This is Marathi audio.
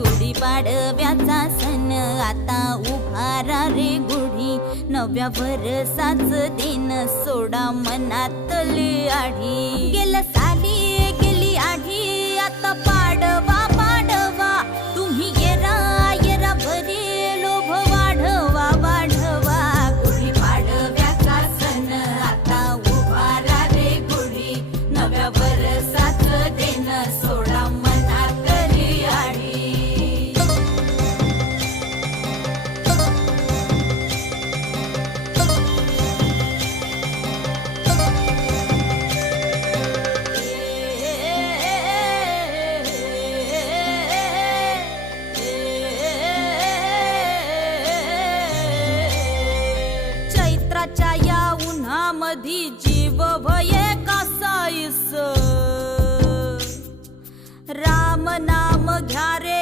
गुढीपाडव्याचा सण आता उभारा रे गुढी, नव्या वर्षाच दिन सोडा मनातली आढी. गेलं साली गेली आढी, आता पाडवा पाडवा, तुम्ही येरा येरा भरी लोभ वाढवा वाढवा. गुढीपाडव्याचा सण आता उभारा रे गुढी, नव्या वर्षाच दिन सोडा मनातली आढी. चैत्राच्या या उन्हामधी जीव भये कासाईस, राम नाम घ्या रे